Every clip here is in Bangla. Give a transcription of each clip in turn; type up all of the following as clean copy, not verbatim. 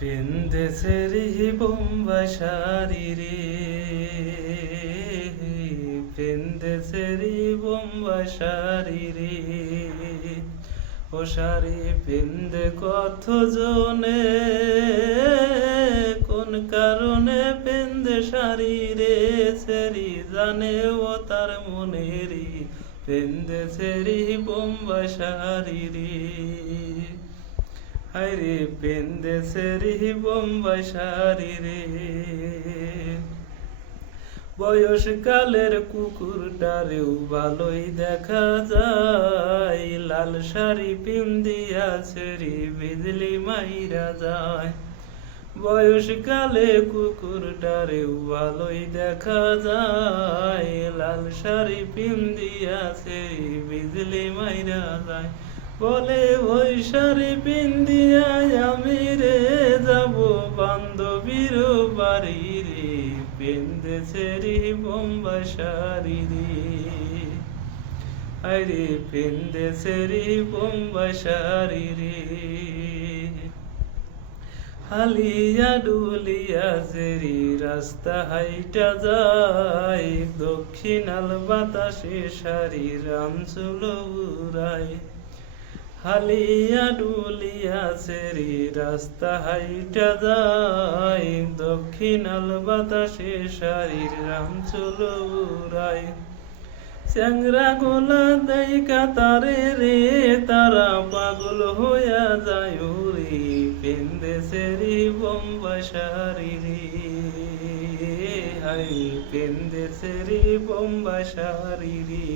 পেন্দেশেরি বোম্বাই শাড়ি রে, পেন্দেশেরি বোম্বাই শাড়ি রে। ও শাড়ি পেন্দে কত জনে, কোন কারণে পেন্দে শাড়ি রে, সেরি জানে ও তার মনেরি। পেন্দেশেরি বোম্বাই শাড়ি রে, হায়রে পেন্দেশেরি বোম্বাই শাড়ি রে। বয়সকালের কুকুরটারেও ভালোই দেখা যায়, লাল শাড়ি পিন্দিয়াছে রে বিজলি মাইরা যায়। বয়সকালে কুকুরটারেও ভালোই দেখা যায়, লাল শাড়ি পিন্দিয়াছে রে বিজলি মাইরা যায়। বলে ওই শাড়ি পিন্দিয়ায় আমি রে যাব বান্ধবীর বাড়ি রে, পেন্দেশেরি বোম্বাই শাড়ি রে। আরে পেন্দেশেরি বোম্বাই শাড়ি রে। হালিয়া ডুলিয়া সেরি রাস্তা হাইটা যায়, দক্ষিণাল বাতাসে শাড়ির আঁচল উড়ায়। হালিয়া ডুলিয়া সেরি রাস্তা হাইটা যায়, দক্ষিণাল বাতাসে শাড়ির আঁচল উড়ায়। চ্যাংরা গোলা দেইকা তারে রে, তারা পাগল হইয়া যায় রে, পেন্দেশেরি বোম্বাই শাড়ি রে। হাই পেন্দেশেরি বোম্বাই শাড়ি রে।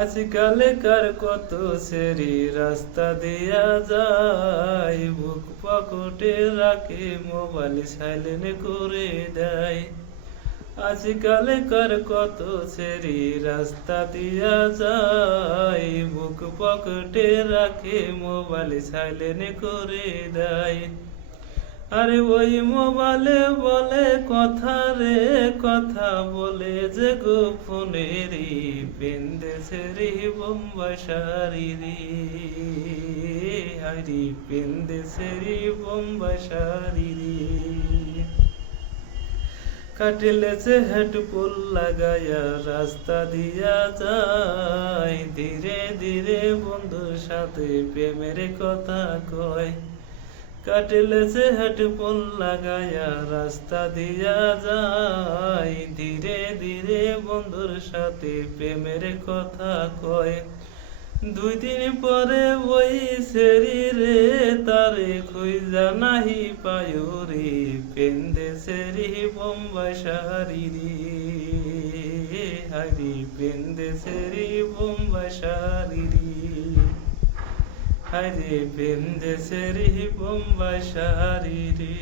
আজকালকার কত সেরি রাস্তা দিয়া যায়, বুক পকেটে রাখে মোবাইল সাইলেন্ট করে দেয়। আজকালকার কত সেরি রাস্তা দিয়া যায়, বুক পকেটে রাখে মোবাইল সাইলেন্ট করে দেয়। আরে ওই মোবাইলে বলে কথা রে, কথা বলে যে গোপনে রে, পেন্দেশেরি বোম্বাই শাড়ি রে। হায়রে পেন্দেশেরি বোম্বাই শাড়ি রে। কাটিলেছে হেডফোন লাগায়া রাস্তা দিয়া যায়, ধীরে ধীরে বন্ধুর সাথে প্রেমের কথা কয়। কাটিলেছে হেডফোন লাগায়া রাস্তা দিয়া যায়, ধীরে ধীরে বন্ধুর সাথে প্রেমের কথা কয়। 2 দিন পরে ওই সেরি রে, তারে খুঁজা নাহি পায় রে, পেন্দেশেরি বোম্বাই শাড়ি রে। হায়রে পেন্দেশেরি বোম্বাই শাড়ি রে। হায়রে পেন্দেশেরি বোম্বাই শাড়ি রে।